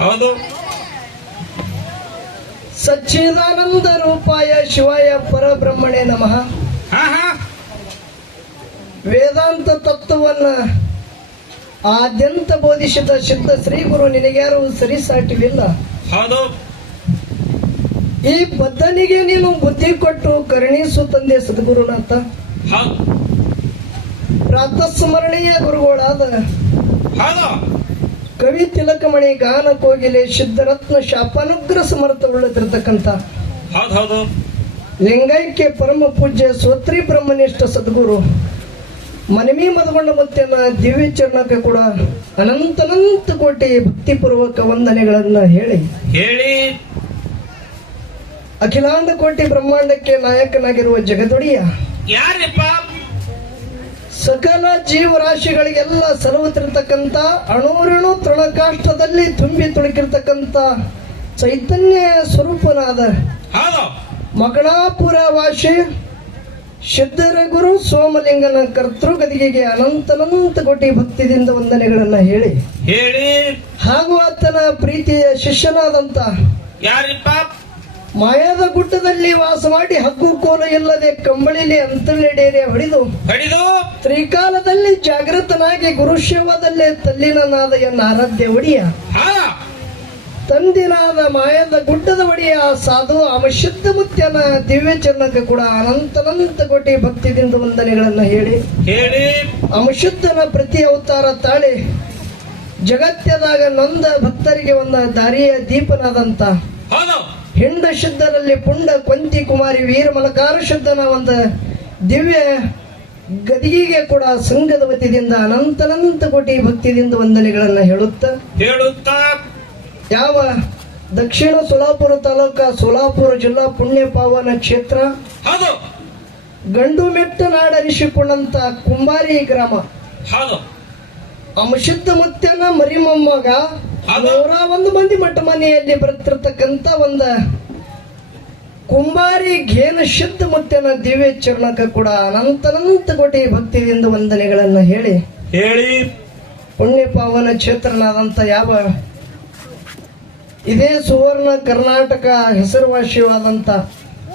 ಹೌದು. ಸಚ್ಚಿದಾನಂದ ರೂಪಾಯ ಶಿವಾಯ ಪರಬ್ರಹ್ಮಣೆ ನಮಃ. ಹಾ ಹಾ. ವೇದಾಂತ ತತ್ವವನ್ನ ಆದ್ಯಂತ ಬೋಧಿಸಿದ ಸಿದ್ಧ ಶ್ರೀ ಗುರು ನಿನಗ್ಯಾರು ಸರಿಸಾಟಿಲಿಲ್ಲ ಹೌದು. ಈ ಬದ್ಧನಿಗೆ ನೀನು ಬುದ್ಧಿ ಕೊಟ್ಟು ಕರುಣಿಸು ತಂದೆ ಸದ್ಗುರುನಾಥ. ಹಾ ಪ್ರಾತಸ್ಮರಣೀಯ ಗುರುಗಳಾದ ಕವಿ ತಿಲಕಮಣಿ ಗಾನ ಕೋಗಿಲೆ ಸಿದ್ಧರತ್ನ ಶಾಪಾನುಗ್ರ ಸಮರ್ಥ ಉಳ್ಳದಿರ್ತಕ್ಕಂಥ ಹೌದು ಹೌದು. ಲಿಂಗೈಕ್ಯ ಪರಮ ಪೂಜ್ಯ ಸ್ವತ್ರಿ ಬ್ರಹ್ಮನಿಷ್ಠ ಸದ್ಗುರು. ಮನಮಿ ಮದಗೊಂಡ ಮುತ್ಯನ ದಿವ್ಯ ಚರಣಕ್ಕೆ ಕೂಡ ಅನಂತನಂತ ಕೋಟಿ ಭಕ್ತಿಪೂರ್ವಕ ವಂದನೆಗಳನ್ನ ಹೇಳಿ. ಹೇಳಿ. ಅಖಿಲಾಂಡ ಕೋಟಿ ಬ್ರಹ್ಮಾಂಡಕ್ಕೆ ನಾಯಕನಾಗಿರುವ ಜಗದೊಡಿಯ ಯಾರಿಪ್ಪ ಸಕಲ ಜೀವರಾಶಿಗಳಿಗೆಲ್ಲ ಸಲಹುತ್ತಿರ್ತಕ್ಕಂಥ ಅಣೂರಿಣು ತೃಣಕಾಷ್ಟದಲ್ಲಿ ತುಂಬಿ ತುಳುಕಿರ್ತಕ್ಕಂಥ ಚೈತನ್ಯ ಸ್ವರೂಪನಾದ ಮಗಳಾಪುರ ವಾಸಿ ಸಿದ್ಧರ ಗುರು ಸೋಮಲಿಂಗನ ಕರ್ತೃಗದಿಗೆಗೆ ಅನಂತನಂತ ಕೋಟಿ ಭಕ್ತಿದಿಂದ ವಂದನೆಗಳನ್ನ ಹೇಳಿ. ಹೇಳಿ. ಹಾಗೂ ಆತನ ಪ್ರೀತಿಯ ಶಿಷ್ಯನಾದಂತ ಯಾರಿಪ್ಪ? ಮಾಯದ ಗುಡ್ಡದಲ್ಲಿ ವಾಸ ಮಾಡಿ ಹಕ್ಕು ಕೋಲ ಇಲ್ಲದೆ ಕಂಬಳಿಲಿ ಅಂತರ್ಲೆಡೆರೆ ಹೊಡೆದು ಕಡಿದು ತ್ರಿಕಾಲದಲ್ಲಿ ಜಾಗೃತನಾಗಿ ಗುರುಶೇವದಲ್ಲಿ ತಲ್ಲಿನ ನಾದ ಎನ್ನ ಆರಾಧ್ಯ ಒಡಿಯ. ತಂದಿನಾದ ಮಾಯದ ಗುಡ್ಡದ ಒಡೆಯ ಸಾಧು ಅವಶುದ್ಧ ಮುತ್ಯನ ದಿವ್ಯ ಚರಣಕ್ಕೆ ಕೂಡ ಅನಂತನಂತ ಕೋಟಿ ಭಕ್ತಿದಿಂದ ವಂದನೆಗಳನ್ನು ಹೇಳಿ. ಹೇಳಿ. ಅಮಶುದ್ಧನ ಪ್ರತಿ ಅವತಾರ ತಾಳಿ ಜಗತ್ತದಾಗ ನೊಂದ ಭಕ್ತರಿಗೆ ಒಂದು ದಾರಿಯ ದೀಪನಾದಂತ ಹೌದು. ಹಿಂಡ ಶುದ್ಧರಲ್ಲಿ ಪುಂಡ ಕೊಂತಿ ಕುಮಾರಿ ವೀರ ಮಲಕಾರ ಶುದ್ಧನ ಒಂದು ದಿವ್ಯ ಗದಿಗೆ ಕೂಡ ಸಂಘದ ವತಿಯಿಂದ ಅನಂತನಂತ ಕೋಟಿ ಭಕ್ತಿಯಿಂದ ವಂದನೆಗಳನ್ನು ಹೇಳುತ್ತಾ. ಹೇಳುತ್ತಾ. ಯಾವ ದಕ್ಷಿಣ ಸೋಲಾಪುರ ತಾಲೂಕ ಸೋಲಾಪುರ ಜಿಲ್ಲಾ ಪುಣ್ಯ ಪಾವನ ಕ್ಷೇತ್ರ ಗಂಡು ಮೆಟ್ಟ ನಾಡರಿಸಿಕೊಂಡಂತ ಕುಂಬಾರಿ ಗ್ರಾಮ. ಅಮಶುದ್ಧ ಮತ್ತೆ ಮರಿಮೊಮ್ಮಗ. ನೂರ ಒಂದು ಮಂದಿ ಮಠ ಮನೆಯಲ್ಲಿ ಬರುತ್ತಿರ್ತಕ್ಕಂತ ಒಂದ ಕುಂಬಾರಿ ಘೇನ ಶುದ್ಧ ಮುತ್ಯನ ದಿವ್ಯ ಚರಣಕ ಕೂಡ ಅನಂತನಂತ ಕೋಟಿ ಭಕ್ತಿಯಿಂದ ವಂದನೆಗಳನ್ನ ಹೇಳಿ ಹೇಳಿ. ಪುಣ್ಯ ಪಾವನ ಕ್ಷೇತ್ರನಾದಂತ ಯಾವ ಇದೇ ಸುವರ್ಣ ಕರ್ನಾಟಕ ಹೆಸರುವಾಸಿಯಾದಂತ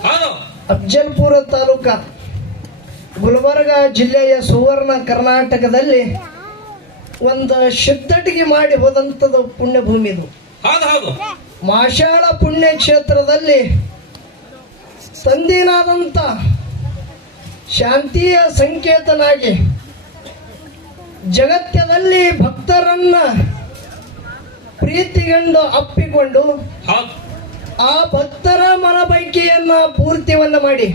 ಹೌದು ಅಫ್ಜಲ್ಪುರ ತಾಲೂಕ ಗುಲ್ಬರ್ಗ ಜಿಲ್ಲೆಯ ಸುವರ್ಣ ಕರ್ನಾಟಕದಲ್ಲಿ ಒಂದು ಶಿದ್ದಟಿಗೆ ಮಾಡಿ ಹೋದಂಥದ್ದು ಪುಣ್ಯ ಭೂಮಿ ಇದು. ಹೌದು ಹೌದು. ಮಾಷಾಳ ಪುಣ್ಯ ಕ್ಷೇತ್ರದಲ್ಲಿ ತಂದಿನಾದಂತ ಶಾಂತಿಯ ಸಂಕೇತನಾಗಿ ಜಗತ್ತದಲ್ಲಿ ಭಕ್ತರನ್ನ ಪ್ರೀತಿಗೊಂಡು ಅಪ್ಪಿಕೊಂಡು ಆ ಭಕ್ತರ ಮನಬೈಕೆಯನ್ನ ಪೂರ್ತಿವನ್ನ ಮಾಡಿ.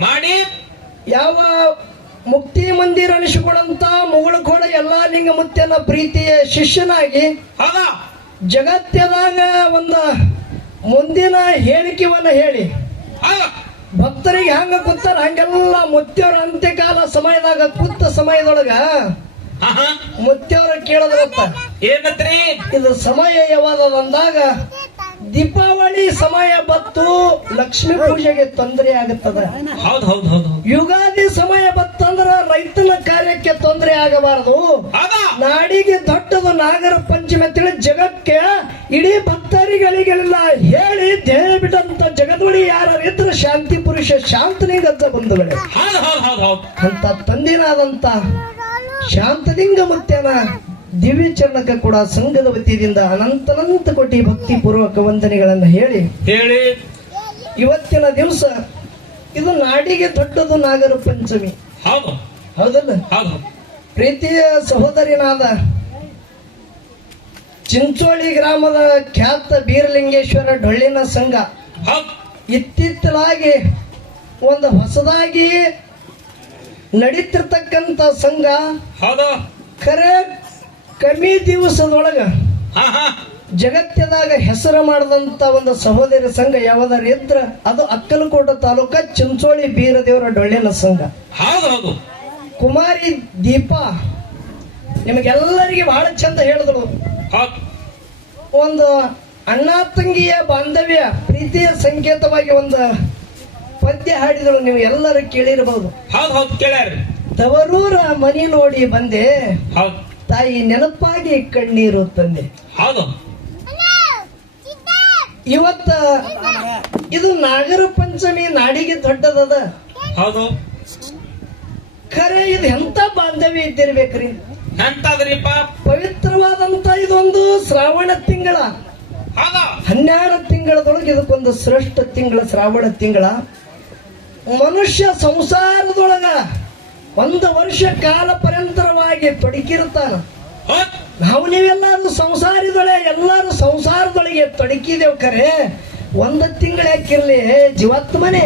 ಮಾಡಿ. ಯಾವ ಮುಕ್ತಿ ಮಂದಿರ ಅನಿಸಿಕೊಂಡಂತ ಮುಗುಳುಕೋಡ ಎಲ್ಲಾ ಲಿಂಗ ಮುತ್ಯನ ಪ್ರೀತಿಯ ಶಿಷ್ಯನಾಗಿ ಆಗ ಜಗತ್ತದಾಗ ಒಂದು ಮುಂದಿನ ಹೇಳಿಕೆವನ್ನ ಹೇಳಿ. ಭಕ್ತರಿಗೆ ಹಂಗ ಕೂತಾರ? ಹಂಗೆಲ್ಲ ಮುತ್ಯವ್ರ ಅಂತ್ಯಕಾಲ ಸಮಯದಾಗ ಕೂತ ಸಮಯದೊಳಗ ಮುತ್ತಿಯವರ ಮುತ್ಯವ್ರ ಕೇಳೋದ್ ಗೊತ್ತ ಏನತ್ರಿ? ಇದು ಸಮಯ ಯಾವಾಗ ಅಂದಾಗ ದೀಪಾವಳಿ ಸಮಯ ಬತ್ತು ಲಕ್ಷ್ಮೀ ಪೂಜೆಗೆ ತೊಂದರೆ ಆಗುತ್ತದೆ ಯುಗಾದಿ ಸಮಯ ಬತ್ತಂದ್ರ ರೈತನ ಕಾರ್ಯಕ್ಕೆ ತೊಂದರೆ ಆಗಬಾರದು. ನಾಡಿಗೆ ದೊಡ್ಡದು ನಾಗರ ಪಂಚಮಿ ಅಂತೇಳಿ ಜಗಕ್ಕೆ ಇಡೀ ಭಕ್ತರಿಗಳಿಗೆಲ್ಲ ಹೇಳಿ ದೇಹ ಬಿಟ್ಟಂತ ಜಗದೊಳಿ ಯಾರ ರೈತರ ಶಾಂತಿ ಪುರುಷ ಶಾಂತನಿಂಗ ಬಂಧುಗಳೇ. ಹೌದು ಹೌದು ಅಂತ ತಂದಿನಾದಂತ ಶಾಂತಲಿಂಗ ಮುತ್ಯನ ದಿವ್ಯ ಚರಣಕ್ಕೆ ಕೂಡ ಸಂಘದ ವತಿಯಿಂದ ಅನಂತನಂತ ಕೋಟಿ ಭಕ್ತಿ ಪೂರ್ವಕ ವಂದನೆಗಳನ್ನ ಹೇಳಿ. ಹೇಳಿ. ಇವತ್ತಿನ ದಿವಸ ಇದು ನಾಡಿಗೆ ದೊಡ್ಡದು ನಾಗರ ಪಂಚಮಿ. ಹೌದು. ಹೌದಲ್ಲ? ಹೌದು. ಪ್ರೀತಿಯ ಸಹೋದರಿನಾದ ಚಿಂಚೋಳಿ ಗ್ರಾಮದ ಖ್ಯಾತ ಬೀರಲಿಂಗೇಶ್ವರ ಡೊಳ್ಳಿನ ಸಂಘ ಇತ್ತಿತ್ತಲಾಗಿ ಒಂದು ಹೊಸದಾಗಿ ನಡೀತಿರ್ತಕ್ಕಂಥ ಸಂಘ ಕರೆ ಖರೆ ಕಮ್ಮಿ ದಿವಸದೊಳಗ ಹಾ ಹೆಸರು ಮಾಡಿದಂಥ ಒಂದು ಸಹೋದರ ಸಂಘ ಯಾವ್ದಾರು ಇದ್ರ ಅದು ಅಕ್ಕಲಕೋಟ ತಾಲೂಕ ಚಿಂಚೋಳಿ ಬೀರದೇವರ ಡೊಳ್ಳಿನ ಸಂಘ. ಹೌದು ಕುಮಾರಿ ದೀಪಾ ನಿಮಗೆಲ್ಲರಿಗೆ ಬಹಳ ಚಂದ ಹೇಳಿದಳು ಒಂದು ಅಣ್ಣ ತಂಗಿಯ ಬಾಂಧವ್ಯ ಪ್ರೀತಿಯ ಸಂಕೇತವಾಗಿ ಒಂದು ಪದ್ಯ ಹಾಡಿದಳು ನೀವು ಎಲ್ಲರೂ ಕೇಳಿರಬಹುದು ತವರೂರ ಮನಿ ನೋಡಿ ಬಂದೆ. ತಾಯಿ ನೆನಪಾಗಿ ಕಣ್ಣೀರು ತಂದೆ. ಹೌದು. ಇವತ್ತ ಇದು ನಾಗರ ಪಂಚಮಿ ನಾಡಿಗೆ ದೊಡ್ಡದದ. ಹೌದು. ಖರೆ ಇದು ಎಂತ ಬಾಂಧವ್ಯ ಇದ್ದಿರ್ಬೇಕ್ರಿ? ಎಂತದ್ರಿಪ್ಪ? ಪವಿತ್ರವಾದಂತ ಇದೊಂದು ಶ್ರಾವಣ ತಿಂಗಳ. ಹನ್ನೆರಡು ತಿಂಗಳದೊಳಗೆ ಇದಕ್ಕೊಂದು ಶ್ರೇಷ್ಠ ತಿಂಗಳ ಶ್ರಾವಣ ತಿಂಗಳ. ಮನುಷ್ಯ ಸಂಸಾರದೊಳಗ ಒಂದು ವರ್ಷ ಕಾಲ ಪರ್ಯಂತರವಾಗಿ ತೊಡಕಿರ್ತಾನ ಹೌದ್. ನಾವು ನೀವೆಲ್ಲರೂ ಸಂಸಾರದೊಳೆ ಎಲ್ಲರೂ ಸಂಸಾರದೊಳಗೆ ತೊಡಕಿದೇವ್ ಕರೆ. ಒಂದು ತಿಂಗಳ ಜೀವತ್ ಜೀವಾತ್ಮನೆ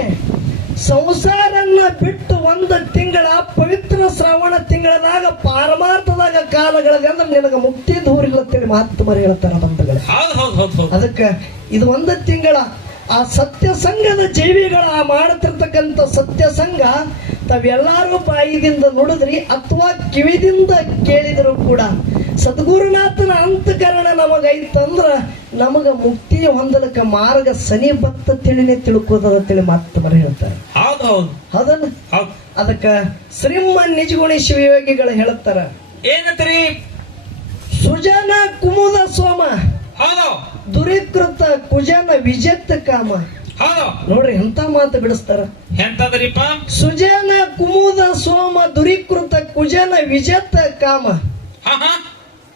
ಸಂಸಾರನ್ನ ಬಿಟ್ಟು ಒಂದು ತಿಂಗಳ ಪವಿತ್ರ ಶ್ರಾವಣ ತಿಂಗಳದಾಗ ಪಾರಮಾರ್ಥದಾಗ ಅಂದ್ರೆ ನಿನಗ ಮುಕ್ತಿ ದೂರಿಲ್ಲ ಮಹಾತ್ಮರು ಹೇಳ್ತಾರ ಹೇಳ್ತಾರೆ ಹೌದ್ ಹೌದ್ ಹೌದ್ ಹೌದ್. ಅದಕ್ಕೆ ಇದು ಒಂದು ತಿಂಗಳ. ಆ ಸತ್ಯ ಸಂಘದ ಜೀವಿಗಳ ಆ ಮಾಡತಿರ್ತಕ್ಕಂಥ ಸತ್ಯ ಸಂಘ ತಾವೆಲ್ಲರೂ ಬಾಯಿದಿಂದ ನುಡಿದ್ರಿ ಅಥವಾ ಕಿವಿದಿಂದ ಕೇಳಿದರೂ ಕೂಡ ಸದ್ಗುರುನಾಥನ ಅಂತಕರಣ ನಮಗೈತಂದ್ರ ನಮಗ ಮುಕ್ತಿ ಹೊಂದಲಕ್ಕ ಮಾರ್ಗ ಸನಿ ಬತ್ತ ತಿಳಿನೇ ತಿಳ್ಕೋದದ ತಿಳಿ ಬರ ಹೇಳ್ತಾರೆ. ಅದನ್ನ ಅದಕ್ಕ ಶ್ರೀಮ್ಮ ನಿಜಗುಣಿ ಶಿವಯೋಗಿಗಳು ಹೇಳ್ತಾರ. ಏನಂತ್ರಿ? ಸುಜನ ಕುಮುದ ಸೋಮ ದುರೀಕೃತ ಕುಜನ ವಿಜತ್ ಕಾಮ. ನೋಡ್ರಿ ಎಂತ ಮಾತು ಬಿಡಿಸ್ತಾರ? ಎಂತದ್ರಿಪ್ಪ? ಸುಜನ ಕುಮುದ ಸೋಮ ದುರೀಕೃತ ಕುಜನ ವಿಜತ್ ಕಾಮ.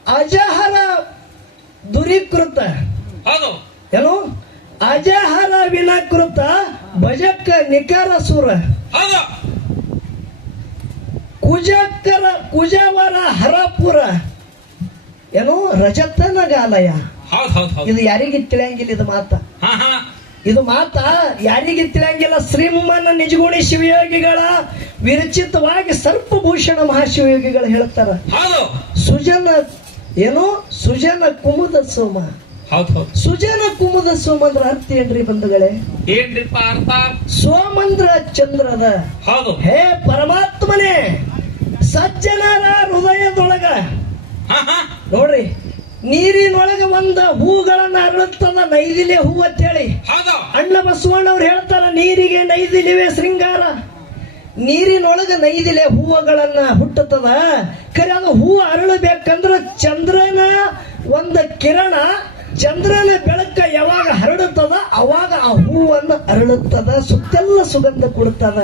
ಅಜಹರ ದುರೀಕೃತ. ಹೌದು. ಏನು? ಅಜಹರ ವಿನಕೃತ ಭಜಕ್ಕ ನಿಖರ ಸುರ. ಕುಜಕ್ಕರ ಕುಜವರ ಹರಪುರ. ಏನು? ರಜತನಗಾಲಯ ಇದು ಯಾರಿಗೆ ತಿಳಿಯಂಗಿಲ್ಲ ಇದು ಮಾತ? ಇದು ಮಾತ ಯಾರಿಗೆ ತಿಳಿಯಂಗಿಲ್ಲ? ಶ್ರೀಮನ್ನ ನಿಜಗುಣಿ ಶಿವಯೋಗಿಗಳ ವಿರಚಿತವಾಗಿ ಸರ್ಪಭೂಷಣ ಮಹಾಶಿವಯೋಗಿಗಳು ಹೇಳ್ತಾರ. ಸುಜನ ಏನು ಸುಜನ ಕುಮುದ ಸೋಮ. ಸುಜನ ಕುಮುದ ಸೋಮ ಅಂದ್ರ ಅರ್ಥ ಏನ್ರಿ ಬಂಧುಗಳೇ? ಏನ್ರಿಪ್ಪ ಅರ್ಥ? ಸೋಮಂದ್ರ ಚಂದ್ರದ. ಹೌದು. ಹೇ ಪರಮಾತ್ಮನೇ ಸಜ್ಜನರ ಹೃದಯದೊಳಗ. ನೋಡ್ರಿ ನೀರಿನೊಳಗ ಒಂದ ಹೂಗಳನ್ನ ಅರಳುತ್ತದ ನೈದಿಲೆ ಹೂ ಅಂತ ಹೇಳಿ ಅಣ್ಣ ಬಸವಣ್ಣ ಅವ್ರು ಹೇಳ್ತಾರ ನೀರಿಗೆ ನೈದಿಲಿವೆ ಶೃಂಗಾರ. ನೀರಿನೊಳಗ ನೈದಿಲೆ ಹೂವುಗಳನ್ನ ಹುಟ್ಟುತ್ತದ? ಕರೆ ಅದು ಹೂವು ಅರಳಬೇಕಂದ್ರ ಚಂದ್ರನ ಒಂದು ಕಿರಣ ಚಂದ್ರನ ಬೆಳಕ ಯಾವಾಗ ಹರಡುತ್ತದ ಅವಾಗ ಆ ಹೂವನ್ನು ಅರಳುತ್ತದ. ಸುತ್ತೆಲ್ಲ ಸುಗಂಧ ಕೊಡುತ್ತದ.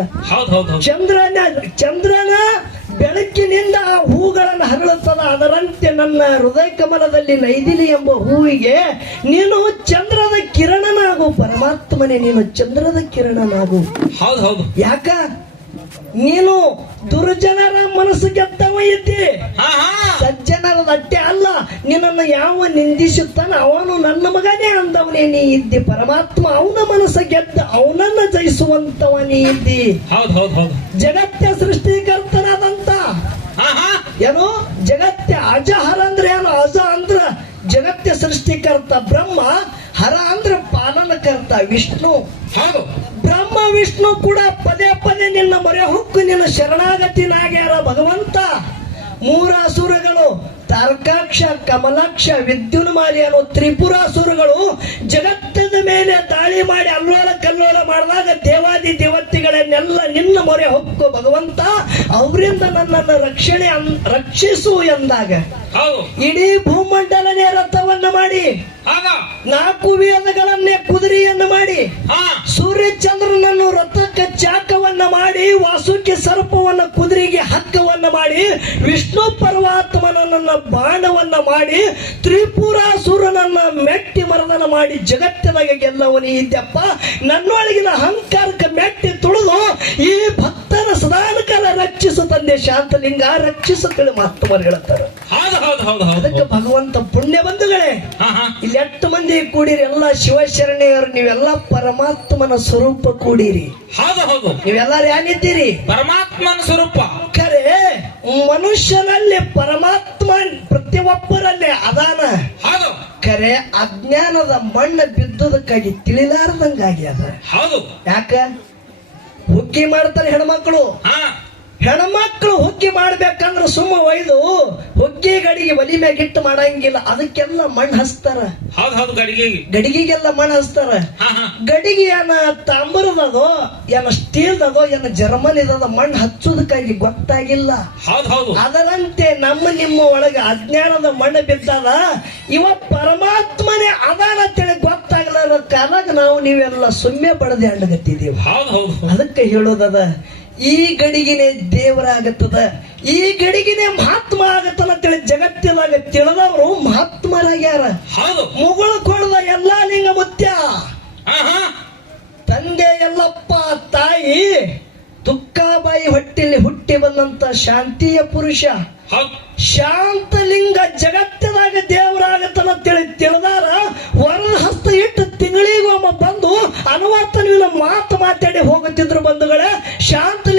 ಚಂದ್ರನ ಚಂದ್ರನ ಬೆಳಕಿನಿಂದ ಆ ಹೂಗಳನ್ನು ಹರಳುತ್ತದ. ಅದರಂತೆ ನನ್ನ ಹೃದಯ ಕಮಲದಲ್ಲಿ ನೈದಿಲಿ ಎಂಬ ಹೂವಿಗೆ ನೀನು ಚಂದ್ರದ ಕಿರಣನಾಗು. ಪರಮಾತ್ಮನೇ ನೀನು ಚಂದ್ರದ ಕಿರಣನಾಗು. ಹೌದು ಹೌದು. ಯಾಕ? ನೀನು ದುರ್ಜನರ ಮನಸ್ಸು ಗೆದ್ದವ ಇದ್ದಿ. ಸಜ್ಜನರ ಅಟ್ಟೆ ಅಲ್ಲ. ನಿನ್ನನ್ನು ಯಾವ ನಿಂದಿಸುತ್ತಾನ ಅವನು ನನ್ನ ಮಗನೇ ಅಂದವನೇ ನೀ ಇದ್ದಿ. ಪರಮಾತ್ಮ ಅವನ ಮನಸ್ಸು ಗೆದ್ದ ಅವನನ್ನ ಜಯಿಸುವಂತವ ನೀ ಇದ್ದಿ. ಜಗತ್ತ ಸೃಷ್ಟಿಕರ್ತನಾದಂತ. ಏನೋ ಜಗತ್ತ ಅಜಹರ ಅಂದ್ರೆ ಏನು ಅಜ ಅಂದ್ರ ಜಗತ್ತ ಸೃಷ್ಟಿಕರ್ತ ಬ್ರಹ್ಮ ಹರ ಅಂದ್ರೆ ಪಾಲನಕರ್ತ ವಿಷ್ಣು. ಹೌದು. ವಿಷ್ಣು ಕೂಡ ಪದೇ ಪದೇ ನಿನ್ನ ಮೊರೆ ಹುಕ್ಕು ನಿನ್ನ ಶರಣಾಗತಿನಾಗ್ಯಾರ ಭಗವಂತ. ಮೂರಾಸುರಗಳು ತಾರ್ಕಾಕ್ಷ ಕಮಲಾಕ್ಷ ವಿದ್ಯುನ್ಮಾಲಿ ಅನ್ನೋ ತ್ರಿಪುರಾಸುರಗಳು ಜಗತ್ತದ ಮೇಲೆ ದಾಳಿ ಮಾಡಿ ಅಲ್ಲೋಲ ಕಲ್ಲೋಲ ಮಾಡಿದಾಗ ದೇವಾದಿ ದೇವತೆಗಳನ್ನೆಲ್ಲ ನಿನ್ನ ಮೊರೆ ಹೊಕ್ಕು ಭಗವಂತ. ಅವರಿಂದ ನನ್ನನ್ನು ರಕ್ಷಣೆ ರಕ್ಷಿಸು ಎಂದಾಗ ಇಡೀ ಭೂಮಂಡಲನೇ ರಥವನ್ನು ಮಾಡಿ ನಾಲ್ಕು ವೇದಗಳನ್ನೇ ಚಾಕವನ್ನ ಮಾಡಿ ವಾಸುಕಿ ಸರ್ಪವನ್ನ ಕುದುರೆಗೆ ಹಕ್ಕವನ್ನ ಮಾಡಿ ವಿಷ್ಣು ಪರಮಾತ್ಮನನ್ನ ಬಾಣವನ್ನ ಮಾಡಿ ತ್ರಿಪುರಾಸುರನನ್ನ ಮೆಟ್ಟಿ ಮರದನ ಮಾಡಿ ಜಗತ್ತಿನಾಗ ಗೆಲ್ಲವನಿ ಇದ್ದಪ್ಪ ನನ್ನೊಳಗಿನ ಅಹಂಕಾರಕ್ಕೆ ಮೆಟ್ಟಿ ತುಳಿದು ಈ ಭಕ್ತನ ಸದಾನಕಾಲ ರಕ್ಷಿಸು ತಂದೆ ಶಾಂತಲಿಂಗ ರಕ್ಷಿಸುತ್ತೇಳಿ ಮಹಾತ್ಮರು ಹೇಳುತ್ತಾರೆ ಅದಕ್ಕೆ ಭಗವಂತ ಪುಣ್ಯ ಬಂಧುಗಳೇ. ಇಲ್ಲಿ ಎಷ್ಟು ಮಂದಿ ಕೂಡಿರಿ ಎಲ್ಲ ಶಿವಶರಣೆಯವರು ನೀವೆಲ್ಲ ಪರಮಾತ್ಮನ ಸ್ವರೂಪ ಕೂಡಿರಿ. ಹೌದು ಹೌದು. ನೀವೆಲ್ಲರೂ ಯಾನಿದ್ದೀರಿ ಪರಮಾತ್ಮನ ಸ್ವರೂಪ. ಮನುಷ್ಯನಲ್ಲಿ ಪರಮಾತ್ಮ ಪ್ರತಿಯೊಬ್ಬರಲ್ಲಿ ಅದಾನ. ಹೌದು. ಖರೆ ಅಜ್ಞಾನದ ಮಣ್ಣು ಬಿದ್ದುದಕ್ಕಾಗಿ ತಿಳಿಲಾರ್ದಂಗಾಗಿ ಅದ ಹೌದು. ಯಾಕ? ಹುಕ್ಕಿ ಮಾಡ್ತಾರೆ ಹೆಣ್ಮಕ್ಳು. ಹಾ. ಹೆಣ್ಮಕ್ಳು ಹುಕ್ಕಿ ಮಾಡ್ಬೇಕಂದ್ರೆ ಸುಮ್ಮ ಒಯ್ದು ಹುಕ್ಕಿ ಗಡಿಗೆ ಒಲಿ ಮ್ಯಾಗಿಟ್ಟು ಮಾಡಂಗಿಲ್ಲ. ಅದಕ್ಕೆಲ್ಲ ಮಣ್ಣು ಹಚ್ತಾರ. ಹೌದು ಹೌದು ಗಡಿಗೆ. ಗಡಿಗೆಗೆಲ್ಲ ಮಣ್ಣು ಹಚ್ತಾರ. ಹಾ ಹಾ. ಗಡಿಗೆ ಏನ ತಾಮ್ರದದೋ ಏನ ಸ್ಟೀಲ್ದದೋ ಏನ ಜರ್ಮನ್ ಇದದ ಮಣ್ಣು ಹಚ್ಚೋದಕ್ಕಾಗಿ ಗೊತ್ತಾಗಿಲ್ಲ. ಹೌದು ಹೌದು. ಅದರಂತೆ ನಮ್ಮ ನಿಮ್ಮ ಒಳಗೆ ಅಜ್ಞಾನದ ಮಣ್ಣು ಬಿದ್ದದ ಇವ ಪರಮಾತ್ಮನೇ ಅದಾನ ತಿಳಿ ಗೊತ್ತಾಗಲಾರ ನಾವು ನೀವೆಲ್ಲ ಸುಮ್ಮನೆ ಪಡೆದೇ ಅಂಡಗತ್ತಿದ್ದೀವಿ ಹೌದು ಹೌದು. ಅದಕ್ಕೆ ಹೇಳೋದದ ಈ ಗಡಿಗಿನೇ ದೇವರಾಗತ್ತದ ಈ ಗಡಿಗಿನೇ ಮಹಾತ್ಮ ಆಗತ್ತಲ್ಲ ತಿಳಿ ಜಗತ್ತಿನಾಗ ತಿಳಿದವರು ಮಹಾತ್ಮರಾಗ್ಯಾರ. ಮುಗುಳು ಕೊಡದ ಎಲ್ಲಾ ಲಿಂಗ ಮುತ್ಯ. ತಂದೆ ಎಲ್ಲಪ್ಪ ತಾಯಿ ತುಕ್ಕಾಬಾಯಿ ಹೊಟ್ಟಿಲಿ ಹುಟ್ಟಿ ಬಂದಂತ ಶಾಂತಿಯ ಪುರುಷ. ಶಾಂತ ಲಿಂಗ ಜಗತ್ತಿನಾಗ ದೇವರಾಗತ್ತನ ತಿಳಿ ತಿಳಿದಾರ. ವರದ ಹಸ್ತ ಇಟ್ಟು ತಿಂಗಳಿಗೊಮ್ಮ ಬಂದು ಅನುವರ್ತನ ಮಾತು ಮಾತಾಡಿ ಹೋಗುತ್ತಿದ್ರು ಬಂಧುಗಳೇ. ಶಾಂತಲಿಂಗ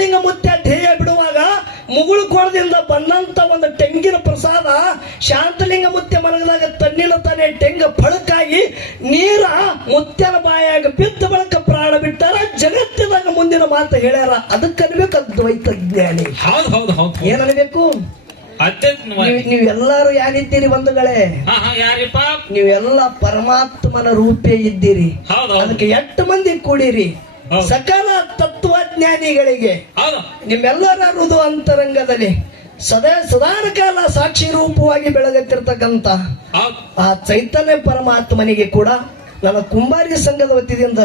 ಬಂದಂತ ಒಂದು ತೆಂಗಿನ ಪ್ರಸಾದ ಶಾಂತಲಿಂಗ ಮುತ್ಯ ಮಲಗದಾಗ ತನ್ನಿನ ತಾನೇ ತೆಂಗ ಫಳಕಾಗಿ ನೀರ ಮುತ್ಯನ ಬಾಯಾಗ ಬಿದ್ದ ಬಳಕ ಪ್ರಾಣ ಬಿಟ್ಟಾರ. ಜಗತ್ತಿನಾಗ ಮುಂದಿನ ಮಾತು ಹೇಳ್ಯಾರ. ಅದಕ್ಕನ್ಬೇಕು ಅದ್ವೈತ ಜ್ಞಾನಿ. ಹೌದು ಹೌದು ಹೌದು. ಏನನ್ಬೇಕು ನೀವೆಲ್ಲರೂ ಯಾರಿದ್ದೀರಿ ಬಂಧುಗಳೇ? ನೀವೆಲ್ಲ ಪರಮಾತ್ಮನ ರೂಪೇ ಇದ್ದೀರಿ. ಅದಕ್ಕೆ ಎಷ್ಟು ಮಂದಿ ಕೂಡಿರಿ. ಸಕಲ ತತ್ವಜ್ಞಾನಿಗಳಿಗೆ. ನಿಮ್ಮೆಲ್ಲರ ಹೃದು ಅಂತರಂಗದಲ್ಲಿ. ಸದಾ ಸದಾನ ಕಾಲ ಸಾಕ್ಷಿ ರೂಪವಾಗಿ ಬೆಳಗತ್ತಿರ್ತಕ್ಕಂಥ ಆ ಚೈತನ್ಯ ಪರಮಾತ್ಮನಿಗೆ ಕೂಡ ನನ್ನ ಕುಂಬಾರಿ ಸಂಘದ ವತಿಯಿಂದ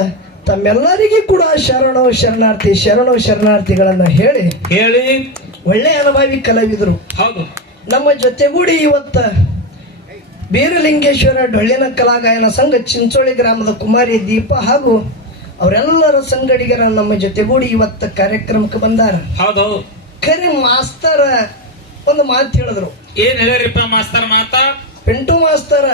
ತಮ್ಮೆಲ್ಲರಿಗೂ ಕೂಡ ಶರಣೋ ಶರಣಾರ್ಥಿ ಶರಣೋ ಶರಣಾರ್ಥಿಗಳನ್ನ ಹೇಳಿ ಹೇಳಿ. ಒಳ್ಳೆ ಅನುಭವಿ ಕಲಾವಿದರು. ಹೌದು. ನಮ್ಮ ಜೊತೆಗೂಡಿ ಇವತ್ತ ಬೀರಲಿಂಗೇಶ್ವರ ಡೊಳ್ಳಿನ ಕಲಾಗಾಯನ ಸಂಘ ಚಿಂಚೋಳಿ ಗ್ರಾಮದ ಕುಮಾರಿ ದೀಪ ಹಾಗೂ ಅವರೆಲ್ಲರ ಸಂಗಡಿಗರ ನಮ್ಮ ಜೊತೆಗೂಡಿ ಇವತ್ತ ಕಾರ್ಯಕ್ರಮಕ್ಕೆ ಬಂದಾರ. ಹೌದು. ಖರೆ ಮಾಸ್ತರ ಒಂದು ಮಾತು ಹೇಳಿದ್ರು. ಏನ್ ಹೇಳಿರಿಪ್ಪ ಮಾಸ್ತರ್ ಮಾತಾ? ಪಿಂಟು ಮಾಸ್ತರ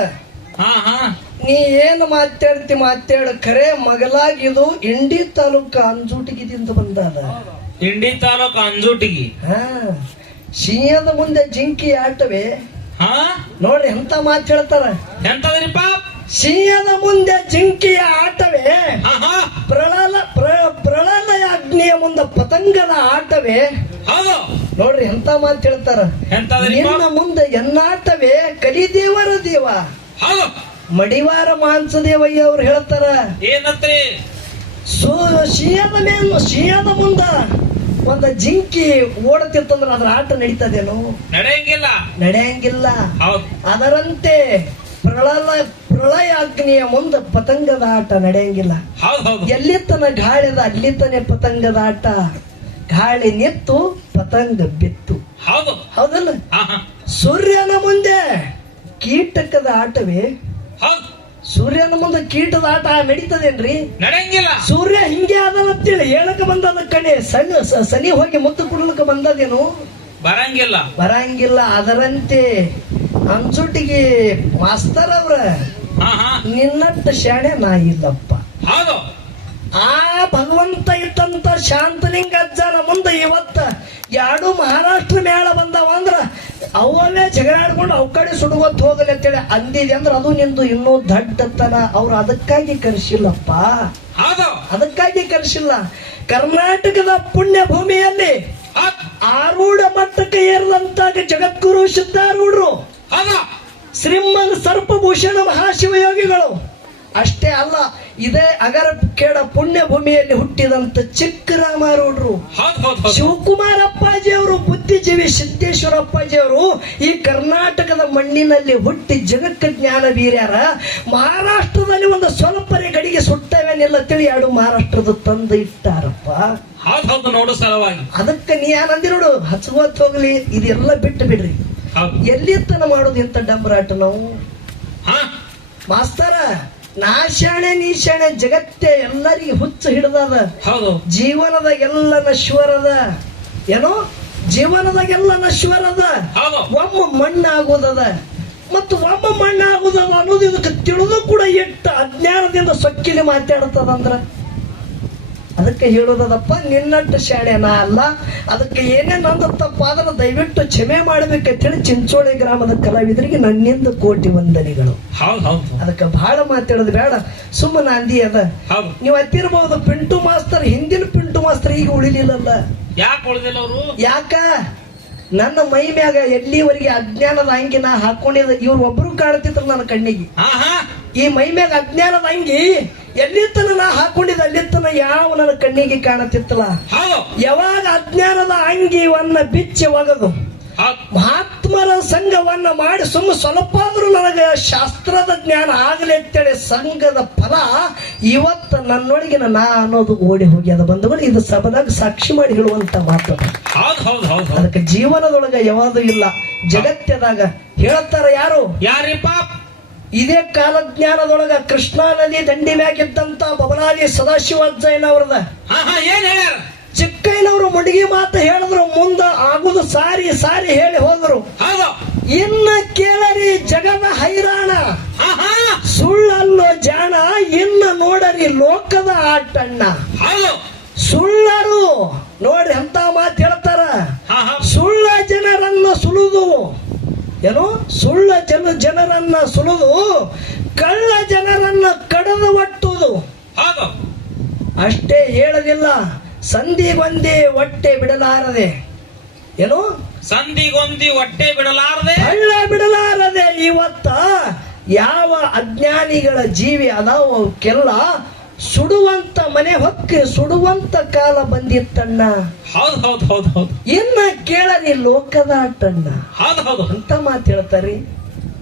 ಹಾ ಹಾ. ನೀ ಏನು ಮಾತಾಡ್ತಿ ಮಾತಾಡ ಖರೆ ಮಗಲಾಗಿದು ಇಂಡಿ ತಾಲೂಕ ಅಂಜುಟಿಗಿದಿಂದ ಬಂದಾದ. ಇಂಡಿ ತಾಲೂಕು ಅಂಜೂಟಿಗಿ. ಹಾ ಸಿಂಹದ ಮುಂದೆ ಜಿಂಕಿ ಆಟವೇ? ಹಾ? ನೋಡ್ರಿ ಎಂತ ಮಾತು ಹೇಳ್ತಾರ. ಎಂತದ್ರಿಪ್ಪ? ಸಿಂಹದ ಮುಂದೆ ಜಿಂಕಿಯ ಆಟವೇ? ಪ್ರಳಲ ಪ್ರ- ಪ್ರಳಯ ಅಗ್ನಿಯ ಮುಂದೆ ಪತಂಗದ ಆಟವೇ? ನೋಡ್ರಿ ಎಂತ ಮಾತು ಹೇಳ್ತಾರ? ನಿನ್ನ ಮುಂದೆ ಎನ್ನಾಟವೇ ಕಲಿದೇವರ ದೇವ. ಮಡಿವಾರ ಮಡಿವಾರ ಮಾಂಸದೇವಯ್ಯ ಅವ್ರು ಹೇಳ್ತಾರ ಏನತ್ರಿ? ಸೋ ಶಿಯದ ಮೇಲ್ ಶಿಯದ ಮುಂದ ಒಂದ ಜಿಂಕಿ ಓಡತಿತ್ತಂದ್ರ ಅದ್ರ ಆಟ ನಡೀತದೇನು? ನಡೆಯಂಗಿಲ್ಲ. ನಡೆಯಂಗಿಲ್ಲ. ಅದರಂತೆ ಪ್ರಳಯ ಪ್ರಳಯ ಅಗ್ನಿಯ ಮುಂದೆ ಪತಂಗದ ಆಟ ನಡೆಯಂಗಿಲ್ಲ. ಹೌದು ಹೌದು. ಎಲ್ಲಿ ತನ ಗಾಳಿದ ಅಲ್ಲಿ ತನೆ ಪತಂಗದ ಆಟ. ಗಾಳಿ ನಿತ್ತು ಪತಂಗ ಬಿತ್ತು. ಹೌದು. ಹೌದಲ್ಲ? ಸೂರ್ಯನ ಮುಂದೆ ಕೀಟಕದ ಆಟವೇ? ಹೌದು. ಸೂರ್ಯನ ಮುಂದೆ ಕೀಟದ ಆಟ ನಡೀತದೇನ್ರಿ? ನಡೆಯಂಗಿಲ್ಲ. ಸೂರ್ಯ ಹಿಂಗೆ ಅದನ್ನಂತೇಳಿ ಹೇಳಕ ಬಂದದ ಕಣೆ. ಸಣ್ಣ ಸ- ಸನಿ ಹೋಗಿ ಮುತ್ತು ಕುಡ್ಲಕ ಬಂದದೇನು? ಬರಂಗಿಲ್ಲ. ಬರಂಗಿಲ್ಲ. ಅದರಂತೆ ಅನ್ಸುಟ್ಟಿಗೆ ಮಾಸ್ತರ್ ಅವ್ರ ನಿನ್ನಟ್ಟ ಶಾಣೆ ನಾ ಇಲ್ಲಪ್ಪ. ಹೌದು. ಆ ಭಗವಂತ ಇದ್ದಂತ ಶಾಂತಲಿಂಗ ಅಜ್ಜನ ಮುಂದೆ ಇವತ್ತ ಎರಡು ಮಹಾರಾಷ್ಟ್ರ ಮೇಳ ಬಂದವ ಅಂದ್ರ ಅವೇ ಜಗಳಾಡ್ಕೊಂಡು ಅವ್ ಕಡೆ ಸುಡುವತ್ ಹೋಗಲಿ ಅಂತೇಳಿ ಅಂದಿದೆ ಅಂದ್ರೆ ಅದು ನಿಂದು ಇನ್ನೂ ದಡ್ಡತನ. ಅವ್ರು ಅದಕ್ಕಾಗಿ ಕರೆಸಿಲ್ಲಪ್ಪ. ಅದಕ್ಕಾಗಿ ಕರೆಸಿಲ್ಲ. ಕರ್ನಾಟಕದ ಪುಣ್ಯ ಭೂಮಿಯಲ್ಲಿ ಆರೂಢ ಮಟ್ಟಕ್ಕೆ ಏರಿದಂತಾಗ ಜಗದ್ಗುರು ಸಿದ್ಧಾರೂಢರು. ಶ್ರೀಮನ್ ಸರ್ಪಭೂಷಣ ಮಹಾಶಿವಯೋಗಿಗಳು. ಅಷ್ಟೇ ಅಲ್ಲ ಇದೇ ಅಗರ ಕೇಡ ಪುಣ್ಯ ಭೂಮಿಯಲ್ಲಿ ಹುಟ್ಟಿದಂತ ಚಿಕ್ಕ ರಾಮಾರೂಢರು ಶಿವಕುಮಾರ ಅಪ್ಪಾಜಿ ಅವರು ಬುದ್ಧಿಜೀವಿ ಸಿದ್ದೇಶ್ವರ ಅಪ್ಪಾಜಿ ಅವರು ಈ ಕರ್ನಾಟಕದ ಮಣ್ಣಿನಲ್ಲಿ ಹುಟ್ಟಿ ಜಗಕ್ಕ ಜ್ಞಾನ ಬೀರ್ಯಾರ. ಮಹಾರಾಷ್ಟ್ರದಲ್ಲಿ ಒಂದು ಸ್ವಲ್ಪರೆ ಗಡಿಗೆ ಸುಟ್ಟವೇನಿಲ್ಲ ತಿಳಿ ಎರಡು ಮಹಾರಾಷ್ಟ್ರದ ತಂದು ಇಟ್ಟಾರಪ್ಪ. ನೋಡು ಸಲುವಾಗಿ. ಅದಕ್ಕೆ ನೀ ಏನಂದಿ ನೋಡು ಹಚ್ಕೋತ್ ಹೋಗ್ಲಿ ಇದೆಲ್ಲ ಬಿಟ್ಟು ಬಿಡ್ರಿ. ಎಲ್ಲಿ ತನ ಮಾಡೋದು ಇಂಥ ಡಂಬರಾಟ ನಾವು? ಹಾ? ಮಾಸ್ತರ ನಾ ಶಾಣೆ ನೀ ಶಾಣೆ ಜಗತ್ತೇ ಎಲ್ಲರಿಗೆ ಹುಚ್ಚು ಹಿಡ್ದದ. ಹೌದು. ಜೀವನದ ಎಲ್ಲ ನಶ್ವರದ. ಏನೋ? ಜೀವನದಾಗೆಲ್ಲ ನಶ್ವರದ. ಒಮ್ಮ ಮಣ್ಣಾಗೋದದ. ಮತ್ತು ಒಮ್ಮ ಮಣ್ಣಾಗುದದ ಅನ್ನೋದು ಇದಕ್ಕೆ ತಿಳಿದು ಕೂಡ ಎಟ್ಟ ಅಜ್ಞಾನದಿಂದ ಸೊಕ್ಕಿಲಿ ಮಾತಾಡ್ತದಂದ್ರ? ಅದಕ್ಕೆ ಹೇಳೋದಪ್ಪ ನಿನ್ನಟ್ಟು ಶಾಣೆ ನಾ ಅಲ್ಲ ಅದಕ್ಕೆ ಏನೇ ನಂದು ತಪ್ಪಾದ್ರೆ ದಯವಿಟ್ಟು ಕ್ಷಮೆ ಮಾಡ್ಬೇಕಂತ ಹೇಳಿ ಚಿಂಚೋಳಿ ಗ್ರಾಮದ ಕಲಾವಿದರಿಗೆ ನನ್ನಿಂದ ಕೋಟಿ ವಂದನೆಗಳು. ಅದಕ್ಕೆ ಬಹಳ ಮಾತಾಡೋದು ಬೇಡ. ಸುಮ್ಮ ಅಂದಿ. ಅದ ನೀವು ಹತ್ತಿರಬಹುದು ಪಿಂಟು ಮಾಸ್ತರ್ ಹಿಂದಿನ ಪಿಂಟು ಮಾಸ್ತರ್ ಈಗ ಉಳಿಲಿಲ್ಲಲ್ಲ. ಯಾಕೆ ಉಳಿದಿಲ್ಲ ಅವರು? ಯಾಕ? ನನ್ನ ಮೈ ಮ್ಯಾಗ ಎಲ್ಲಿವರೆಗೆ ಅಜ್ಞಾನದ ಅಂಗಿ ನಾ ಹಾಕೊಂಡಿದ್ದ ಇವ್ರು ಒಬ್ರು ಕಾಣ್ತಿದ್ರು ನನ್ನ ಕಣ್ಣಿಗೆ. ಈ ಮೈ ಮ್ಯಾಗ ಅಜ್ಞಾನದ ಅಂಗಿ ಎಲ್ಲಿ ತನ ನಾ ಹಾಕೊಂಡಿದ್ದ? ಅಲ್ಲಿತ್ತನ ಯಾವ ನನ್ನ ಕಣ್ಣಿಗೆ ಕಾಣತಿತ್ತಲ್ಲ ಯಾವಾಗ ಅಜ್ಞಾನದ ಅಂಗಿವನ್ನ ಬಿಚ್ಚಿ ಒಗದು ಮಹಾತ್ಮರ ಸಂಘವನ್ನ ಮಾಡಿ ಸುಮ್ಮ ಸ್ವಲ್ಪ ಆದ್ರೂ ನನಗೆ ಶಾಸ್ತ್ರದ ಜ್ಞಾನ ಆಗಲಿ ಅಂತೇಳಿ ಸಂಘದ ಫಲ ಇವತ್ತು ನನ್ನೊಳಗಿನ ನಾ ಅನ್ನೋದು ಓಡಿ ಅದು ಬಂಧುಗಳು ಇದು ಸಭದಾಗ ಸಾಕ್ಷಿ ಮಾಡಿ ಹೇಳುವಂತ ಮಾತು ಅದಕ್ಕೆ ಜೀವನದೊಳಗ ಯಾವುದು ಇಲ್ಲ. ಜಗತ್ತದಾಗ ಹೇಳ್ತಾರ ಯಾರು? ಯಾರಿಪ್ಪ? ಇದೇ ಕಾಲಜ್ಞಾನದೊಳಗ ಕೃಷ್ಣಾ ನದಿ ದಂಡಿ ಮ್ಯಾಗಿದ್ದಂತ ಬಬಲಾದಿ ಸದಾಶಿವ ಅಜ್ಜಯ್ಯನ ಅವ್ರದ ಏನ್ ಹೇಳ್ಯಾರ? ಚಿಕ್ಕಯ್ಯನವರು ಮುಡುಗಿ ಮಾತು ಹೇಳಿದ್ರು ಮುಂದ ಆಗುದು ಸಾರಿ ಸಾರಿ ಹೇಳಿ ಹೋದ್ರು. ಹೌದು. ಇನ್ನ ಕೇಳರಿ ಜಗದ ಹೈರಾಣ. ಸುಳ್ಳಲ್ಲೋ ಜಾಣ ಇನ್ನು ನೋಡರಿ ಲೋಕದ ಆಟಣ್ಣ. ಸುಳ್ಳರು ನೋಡಿ ಅಂತ ಮಾತು ಹೇಳ್ತಾರ. ಸುಳ್ಳ ಜನರನ್ನು ಸುಳುದು ಏನು ಸುಳ್ಳ ಜನ ಜನರನ್ನ ಸುಳುದು ಕಳ್ಳ ಜನರನ್ನ ಕಡದು ಒಟ್ಟುದು. ಅಷ್ಟೇ ಸಂಧಿ ಸಂಧಿಗೊಂದಿ ಹೊಟ್ಟೆ ಬಿಡಲಾರದೆ. ಏನು? ಸಂಧಿಗೊಂದಿ ಹೊಟ್ಟೆ ಬಿಡಲಾರದೆ? ಕಳ್ಳ ಬಿಡಲಾರದೆ. ಇವತ್ತ ಯಾವ ಅಜ್ಞಾನಿಗಳ ಜೀವಿ ಅದಾವ ಅವಕ್ಕೆಲ್ಲ ಸುಡುವಂತ ಮನೆ ಹೊಕ್ಕೆ ಸುಡುವಂತ ಕಾಲ ಬಂದಿತ್ತಣ್ಣ. ಹೌದು ಹೌದು ಹೌದು ಹೌದು. ಇನ್ನ ಕೇಳರಿ ಲೋಕದಾಟಣ್ಣ ಅಟ್ಟಣ್ಣ? ಹೌದು ಅಂತ ಮಾತು ಹೇಳ್ತಾರಿ.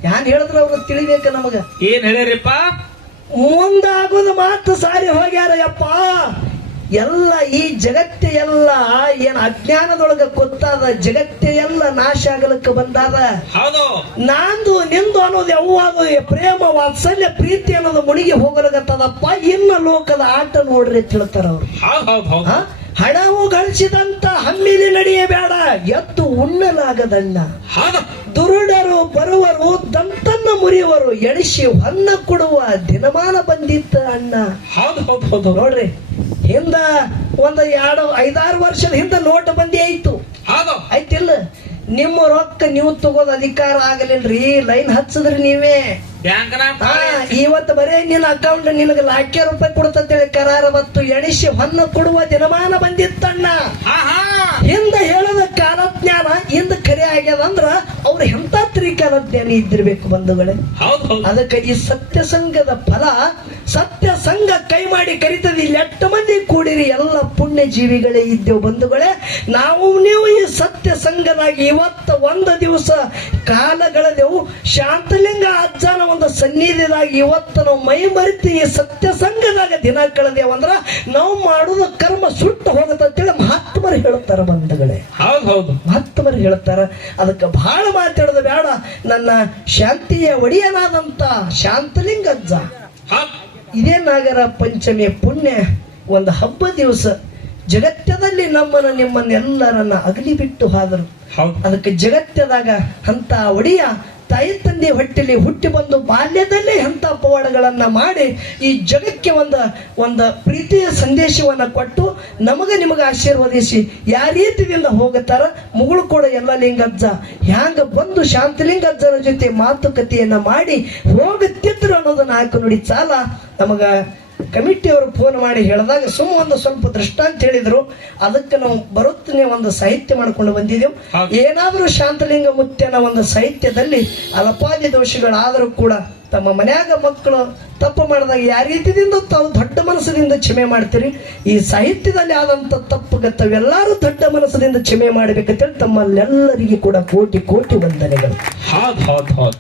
ಯಾನ್ ಹೇಳಿದ್ರ ಅವ್ರು ತಿಳಿಬೇಕ ನಮಗ. ಏನ್ ಹೇಳಿರಿಪ್ಪ ಮುಂದಾಗೋದು ಮಾತು ಸಾರಿ ಹೋಗ್ಯಾರ ಯಪ್ಪ ಎಲ್ಲ ಈ ಜಗತ್ತೆ ಎಲ್ಲ ಏನ್ ಅಜ್ಞಾನದೊಳಗ ಗೊತ್ತಾದ ಜಗತ್ತೆ ಎಲ್ಲ ನಾಶ ಆಗಲಿಕ್ಕ ಬಂದಾದ? ನಾಂದು ನಂದು ನಿಂದು ಅನ್ನೋದು ಯಾವುದು ಪ್ರೇಮ ವಾತ್ಸಲ್ಯ ಪ್ರೀತಿ ಅನ್ನೋದು ಮುಳುಗಿ ಹೋಗಲಾಗತ್ತದಪ್ಪ ಇನ್ನ ಲೋಕದ ಆಟ ನೋಡ್ರಿ ತಿಳ್ತಾರ ಅವ್ರು. ಹಣವು ಗಳಿಸಿದಂತ ಹಮ್ಮಿಲಿ ನಡೆಯಬೇಡ ಎತ್ತು ಉಣ್ಣಲಾಗದಣ್ಣ. ದುರುಡರು ಬರುವರು ದಂತನ್ನ ಮುರಿಯುವರು ಎಣಿಸಿ ಹೊನ್ನ ಕೊಡುವ ದಿನಮಾನ ಬಂದಿತ್ತ ಅಣ್ಣ. ಹೌದು ಹೌದ್ ಹೌದ್ ಹೌದು. ನೋಡ್ರಿ. ಹಿಂದ ಒಂದು ಎರಡು ಐದಾರು ವರ್ಷದ ಹಿಂದ ನೋಟ್ ಬಂದಿ ಆಯ್ತು. ಆಯ್ತಿಲ್ಲ? ನಿಮ್ಮ ರೊಕ್ಕ ನೀವು ತಗೋದ್ ಅಧಿಕಾರ ಆಗಲಿಲ್ರಿ ಲೈನ್ ಹಚ್ಚದ್ರಿ ನೀವೇ. ಇವತ್ತು ಬರೇ ನಿನ್ನ ಅಕೌಂಟ್ ನಿನಗೆ ಲಾಖ ರೂಪಾಯಿ ಕೊಡ್ತೇಳಿ ಕರಾರ ಮತ್ತು ಎಣಿಸಿ ಹೊನ್ನ ಕೊಡುವ ದಿನಮಾನ ಬಂದಿತ್ತಣ್ಣ ಹಿಂದ ಹೇಳದ ಕಾಲಜ್ಞಾನ ಹಿಂದ ಕರೆ ಆಗ್ಯದ ಅಂದ್ರ ಅವ್ರ ಎಂತ ತ್ರಿಕಾಲಜ್ಞಾನಿ ಇದ್ದಿರ್ಬೇಕು ಬಂಧುಗಳೇ. ಅದಕ್ಕೆ ಈ ಸತ್ಯ ಸಂಘದ ಫಲ ಸತ್ಯ ಸಂಘ ಕೈ ಮಾಡಿ ಕರಿತದ ಇಲ್ಲಿ ಮಂದಿ ಕೂಡಿರಿ ಎಲ್ಲ ಪುಣ್ಯ ಜೀವಿಗಳೇ ಇದ್ದೇವು ಬಂಧುಗಳೇ. ನಾವು ನೀವು ಈ ಸತ್ಯ ಸಂಘದಾಗಿ ಇವತ್ತ ಒಂದು ದಿವಸ ಕಾಲಗಳದೆವು. ಶಾಂತಲಿಂಗ ಅಜ್ಜನ ಒಂದು ಸನ್ನಿಧಿದಾಗಿ ಇವತ್ತು ನಾವು ಮೈ ಮರೆತು ಈ ಸತ್ಯ ಸಂಘದಾಗ ದಿನ ಕಳೆದೇವು ಅಂದ್ರ ನಾವು ಮಾಡುವ ಕರ್ಮ ಸುಟ್ಟು ಹೋಗತ್ತಂತೇಳಿ ಮಹಾತ್ಮರು ಹೇಳುತ್ತಾರೆ ಬಂಧುಗಳೇ. ಹೌದ್ ಹೌದು. ಮಹಾತ್ಮರು ಹೇಳುತ್ತಾರೆ ಅದಕ್ಕೆ ಬಹಳ ಮಾತಾಡೋದು ಬೇಡ. ನನ್ನ ಶಾಂತಿಯ ಒಡೆಯನಾದಂತ ಶಾಂತಲಿಂಗ ಅಜ್ಜ ಇದೇ ನಾಗರ ಪಂಚಮಿ ಪುಣ್ಯ ಒಂದು ಹಬ್ಬ ದಿವಸ ಜಗತ್ತದಲ್ಲಿ ನಮ್ಮನ್ನ ನಿಮ್ಮನ್ನೆಲ್ಲರನ್ನ ಅಗಲಿ ಬಿಟ್ಟು ಹಾದರು. ಹೌದ್. ಅದಕ್ಕೆ ಜಗತ್ತದಾಗ ಅಂತ ಒಡೆಯ ತಾಯಿ ತಂದೆ ಹೊಟ್ಟೆಲಿ ಹುಟ್ಟಿ ಬಂದು ಬಾಲ್ಯದಲ್ಲೇ ಎಂಥ ಪವಾಡಗಳನ್ನು ಮಾಡಿ ಈ ಜಗಕ್ಕೆ ಒಂದು ಒಂದು ಪ್ರೀತಿಯ ಸಂದೇಶವನ್ನು ಕೊಟ್ಟು ನಮಗೆ ನಿಮಗೆ ಆಶೀರ್ವದಿಸಿ ಯಾವ ರೀತಿಯಿಂದ ಹೋಗುತ್ತಾರ ಮುಗುಳು ಕೂಡ ಎಲ್ಲ ಲಿಂಗಜ್ಜ. ಹ್ಯಾಂಗ ಬಂದು ಶಾಂತಲಿಂಗಜ್ಜನ ಜೊತೆ ಮಾತುಕತೆಯನ್ನು ಮಾಡಿ ಹೋಗುತ್ತಿದ್ರು ಅನ್ನೋದನ್ನ ಹಾಕಿ ನೋಡಿ ಸಾಲ. ನಮಗ ಕಮಿಟಿಯವರು ಫೋನ್ ಮಾಡಿ ಹೇಳಿದಾಗ ಸುಮ್ಮ ಒಂದು ಸ್ವಲ್ಪ ದೃಷ್ಟಾಂತ ಹೇಳಿದ್ರು. ಅದಕ್ಕೆ ನಾವು ಬರುತ್ತನೆ ಒಂದು ಸಾಹಿತ್ಯ ಮಾಡಿಕೊಂಡು ಬಂದಿದ್ದೆವು. ಏನಾದರೂ ಶಾಂತಲಿಂಗ ಮುತ್ಯನ ಒಂದು ಸಾಹಿತ್ಯದಲ್ಲಿ ಅಲಪಾದಿ ದೋಷಿಗಳಾದರೂ ಕೂಡ ತಮ್ಮ ಮನ್ಯಾಗ ಮಕ್ಕಳು ತಪ್ಪು ಮಾಡಿದಾಗ ಯಾವ ರೀತಿಯಿಂದ ತಾವು ದೊಡ್ಡ ಮನಸ್ಸಿನಿಂದ ಕ್ಷಮೆ ಮಾಡ್ತೀರಿ? ಈ ಸಾಹಿತ್ಯದಲ್ಲಿ ಆದಂತ ತಪ್ಪುಗೆ ತಾವೆಲ್ಲರೂ ದೊಡ್ಡ ಮನಸ್ಸಿನಿಂದ ಕ್ಷಮೆ ಮಾಡಬೇಕಂತೇಳಿ ತಮ್ಮಲ್ಲೆಲ್ಲರಿಗೂ ಕೂಡ ಕೋಟಿ ಕೋಟಿ ವಂದನೆಗಳು. ಹೌದ್ ಹೌದ್ ಹೌದ್.